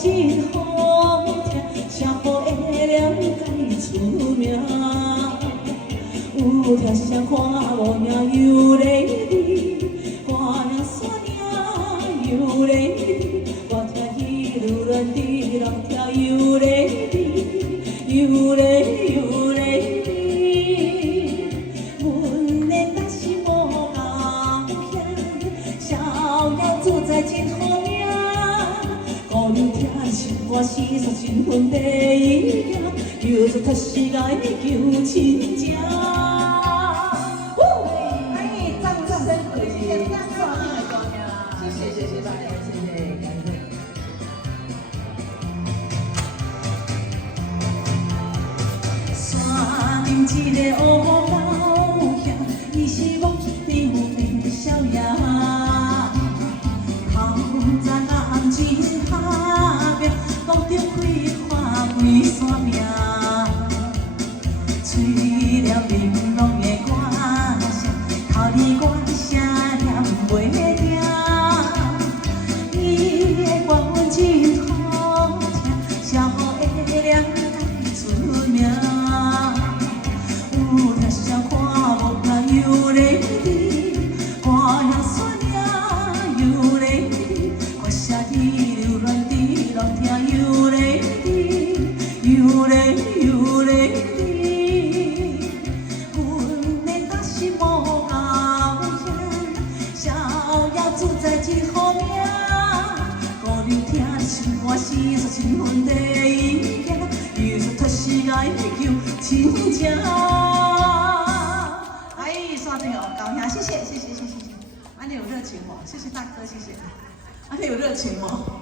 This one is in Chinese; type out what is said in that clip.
真好听，社好会了该出名。有听声看无影又咧你，歌声山影又咧你，我听彼愈乱滴人跳又咧你，又咧又咧你。阮的若是无共乡，逍遥自在真好命。古人听情歌四煞新婚第一行，叫做脱世界求亲情。谢谢大家，谢谢，感谢。山顶一个乌老兄，伊是牧场的少爷，头早暗真打拼，路中开花几山命，吹了玲珑的歌声，头里歌声念袂停。真好听，社好会了该出名。有听声看无听又咧你，歌声山影又咧你，歌声滴流乱滴人听又咧你，又咧又咧你。阮的若是无共乡，逍遥自在真好命。古人听情歌四煞新婚第一行，又说脱世界求亲情。哎，山顶哦，高兄，谢谢，安尼有热情哦，谢谢大哥，谢谢，安尼有热情哦。